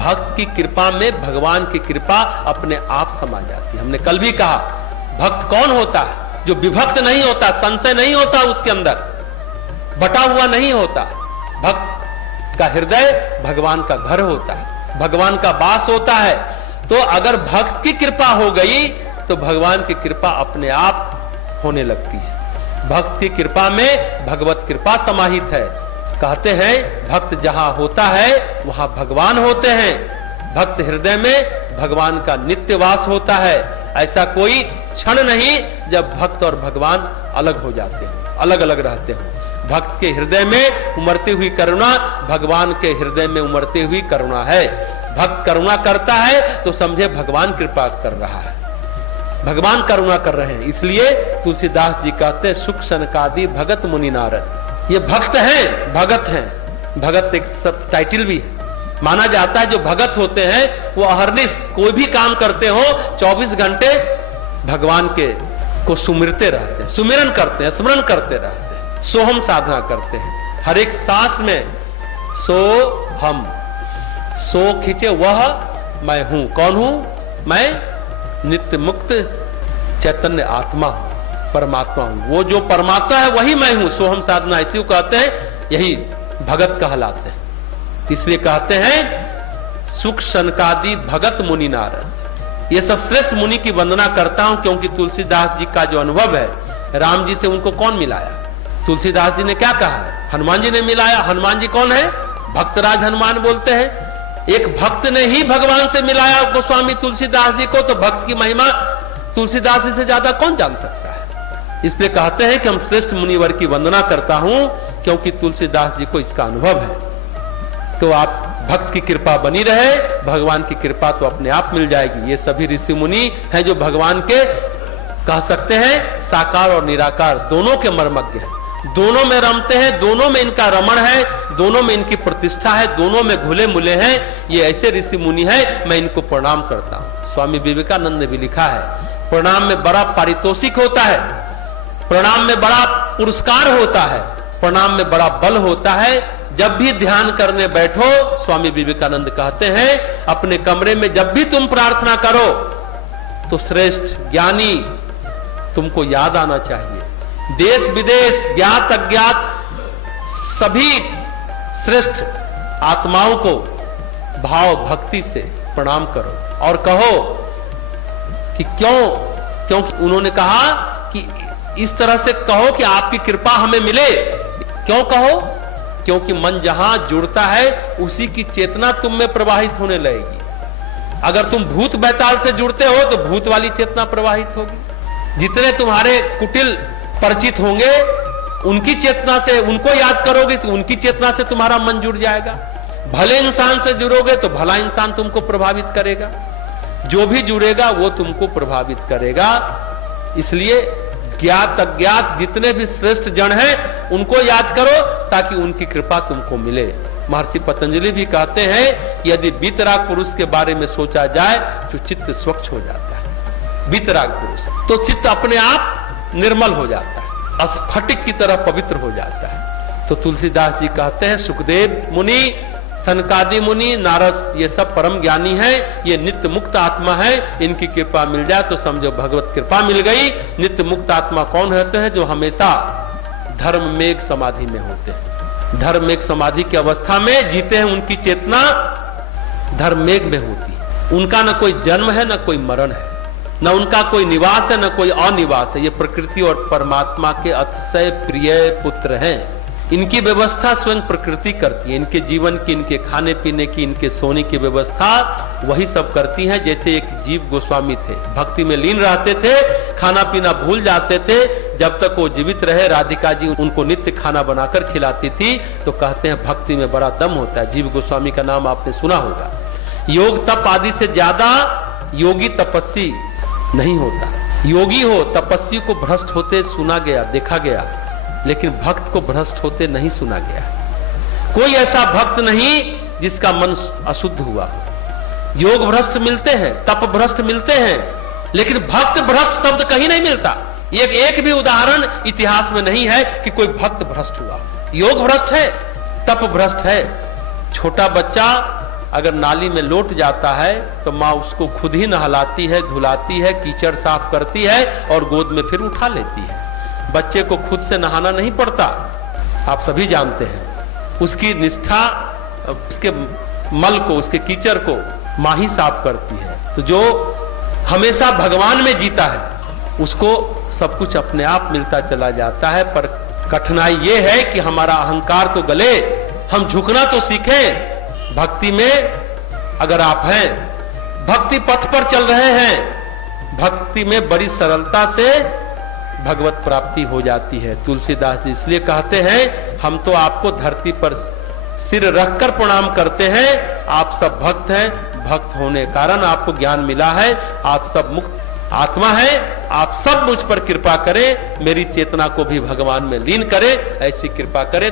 भक्त की कृपा में भगवान की कृपा अपने आप समा जाती है। हमने कल भी कहा, भक्त कौन होता है? जो विभक्त नहीं होता, संशय नहीं होता उसके अंदर, बटा हुआ नहीं होता। भक्त का हृदय भगवान का घर होता है, भगवान का वास होता है। तो अगर भक्त की कृपा हो गई तो भगवान की कृपा अपने आप होने लगती है। भक्त की कृपा में भगवत कृपा समाहित है। कहते हैं भक्त जहां होता है वहां भगवान होते हैं। भक्त हृदय में भगवान का नित्य वास होता है। ऐसा कोई क्षण नहीं जब भक्त और भगवान अलग हो जाते हैं, अलग अलग रहते हो। भक्त के हृदय में उमड़ती हुई करुणा भगवान के हृदय में उमड़ती हुई करुणा है। भक्त करुणा करता है तो समझे भगवान कृपा कर रहा है, भगवान करुणा कर रहे हैं। इसलिए तुलसीदास जी कहते हैं सुख सनकादि भगत मुनि नारद। ये भक्त हैं, भगत हैं। भगत एक सब टाइटल भी है। माना जाता है जो भगत होते हैं वो अहरनिश कोई भी काम करते हो 24 घंटे भगवान के को सुमिरते रहते हैं, सुमिरन करते हैं, स्मरण करते रहते हैं, सोहम साधना करते हैं। हर एक सांस में सो हम, सो खींचे वह मैं हूं। कौन हूं? मैं नित्य मुक्त चैतन्य आत्मा हूं, परमात्मा हूं। वो जो परमात्मा है वही मैं हूं। सोहम साधना इसी को कहते हैं, यही भगत कहलाते हैं। इसलिए कहते हैं सुख सनकादि भगत मुनि नारद। ये सब श्रेष्ठ मुनि की वंदना करता हूं क्योंकि तुलसीदास जी का जो अनुभव है, राम जी से उनको कौन मिलाया? तुलसीदास जी ने क्या कहा? हनुमान जी ने मिलाया। हनुमान जी कौन है? भक्तराज हनुमान बोलते हैं। एक भक्त ने ही भगवान से मिलाया गोस्वामी तुलसीदास जी को, तो भक्त की महिमा तुलसीदास जी से ज्यादा कौन जान सकता है? इसलिए कहते हैं कि हम श्रेष्ठ मुनिवर की वंदना करता हूं क्योंकि तुलसीदास जी को इसका अनुभव है। तो आप भक्त की कृपा बनी रहे, भगवान की कृपा तो अपने आप मिल जाएगी। ये सभी ऋषि मुनि हैं जो भगवान के कह सकते हैं साकार और निराकार दोनों के मर्मज्ञ हैं। दोनों में रमते हैं, दोनों में इनका रमण है, दोनों में इनकी प्रतिष्ठा है, दोनों में घुले मुले हैं। ये ऐसे ऋषि मुनि हैं, मैं इनको प्रणाम करता हूं। स्वामी विवेकानंद ने भी लिखा है, प्रणाम में बड़ा पारितोषिक होता है, प्रणाम में बड़ा पुरस्कार होता है, प्रणाम में बड़ा बल होता है। जब भी ध्यान करने बैठो, स्वामी विवेकानंद कहते हैं, अपने कमरे में जब भी तुम प्रार्थना करो तो श्रेष्ठ ज्ञानी तुमको याद आना चाहिए। देश विदेश ज्ञात अज्ञात सभी श्रेष्ठ आत्माओं को भाव भक्ति से प्रणाम करो और कहो कि क्योंकि उन्होंने कहा कि इस तरह से कहो कि आपकी कृपा हमें मिले। क्यों कहो? क्योंकि मन जहां जुड़ता है उसी की चेतना तुम में प्रवाहित होने लगेगी। अगर तुम भूत बैताल से जुड़ते हो तो भूत वाली चेतना प्रवाहित होगी। जितने तुम्हारे कुटिल परिचित होंगे उनकी चेतना से उनको याद करोगे तो उनकी चेतना से तुम्हारा मन जुड़ जाएगा। भले इंसान से जुड़ोगे तो भला इंसान तुमको प्रभावित करेगा। जो भी जुड़ेगा वो तुमको प्रभावित करेगा। इसलिए ज्ञात अज्ञात जितने भी श्रेष्ठ जन हैं उनको याद करो ताकि उनकी कृपा तुमको मिले। महर्षि पतंजलि भी कहते हैं कि यदि वीतराग पुरुष के बारे में सोचा जाए तो चित्त स्वच्छ हो जाता है। वीतराग पुरुष तो चित्त अपने आप निर्मल हो जाता है, स्फटिक की तरह पवित्र हो जाता है। तो तुलसीदास जी कहते हैं सुखदेव मुनि, सनकादि मुनि, नारद ये सब परम ज्ञानी हैं, ये नित्य मुक्त आत्मा है। इनकी कृपा मिल जाए तो समझो भगवत कृपा मिल गई। नित्य मुक्त आत्मा कौन होते हैं? जो हमेशा धर्म मेघ समाधि में होते हैं। धर्म मेघ समाधि की अवस्था में जीते हैं, उनकी चेतना धर्म मेघ में होती है। उनका न कोई जन्म है न कोई मरण है, न उनका कोई निवास है न कोई अनिवास है। ये प्रकृति और परमात्मा के अतिशय प्रिय पुत्र हैं। इनकी व्यवस्था स्वयं प्रकृति करती है। इनके जीवन की, इनके खाने पीने की, इनके सोने की व्यवस्था वही सब करती है। जैसे एक जीव गोस्वामी थे, भक्ति में लीन रहते थे, खाना पीना भूल जाते थे, जब तक वो जीवित रहे राधिका जी उनको नित्य खाना बनाकर खिलाती थी। तो कहते हैं भक्ति में बड़ा दम होता है। जीव गोस्वामी का नाम आपने सुना होगा। योग तप आदि से ज्यादा योगी तपस्वी नहीं होता। योगी हो तपस्वी को भ्रष्ट होते सुना गया, देखा गया, लेकिन भक्त को भ्रष्ट होते नहीं सुना गया। कोई ऐसा भक्त नहीं जिसका मन अशुद्ध हुआ। योग भ्रष्ट मिलते हैं, तप भ्रष्ट मिलते हैं, लेकिन भक्त भ्रष्ट शब्द कहीं नहीं मिलता। एक भी उदाहरण इतिहास में नहीं है कि कोई भक्त भ्रष्ट हुआ। योग भ्रष्ट है, तप भ्रष्ट है। छोटा बच्चा अगर नाली में लौट जाता है तो माँ उसको खुद ही नहलाती है, धुलाती है, कीचड़ साफ करती है और गोद में फिर उठा लेती है। बच्चे को खुद से नहाना नहीं पड़ता, आप सभी जानते हैं। उसकी निष्ठा, उसके मल को, उसके कीचड़ को माँ ही साफ करती है। तो जो हमेशा भगवान में जीता है उसको सब कुछ अपने आप मिलता चला जाता है। पर कठिनाई ये है कि हमारा अहंकार को गले, हम झुकना तो सीखें। भक्ति में अगर आप हैं, भक्ति पथ पर चल रहे हैं, भक्ति में बड़ी सरलता से भगवत प्राप्ति हो जाती है। तुलसीदास जी इसलिए कहते हैं, हम तो आपको धरती पर सिर रखकर प्रणाम करते हैं। आप सब भक्त हैं, भक्त होने के कारण आपको ज्ञान मिला है। आप सब मुक्त आत्मा है। आप सब मुझ पर कृपा करें, मेरी चेतना को भी भगवान में लीन करें, ऐसी कृपा करें।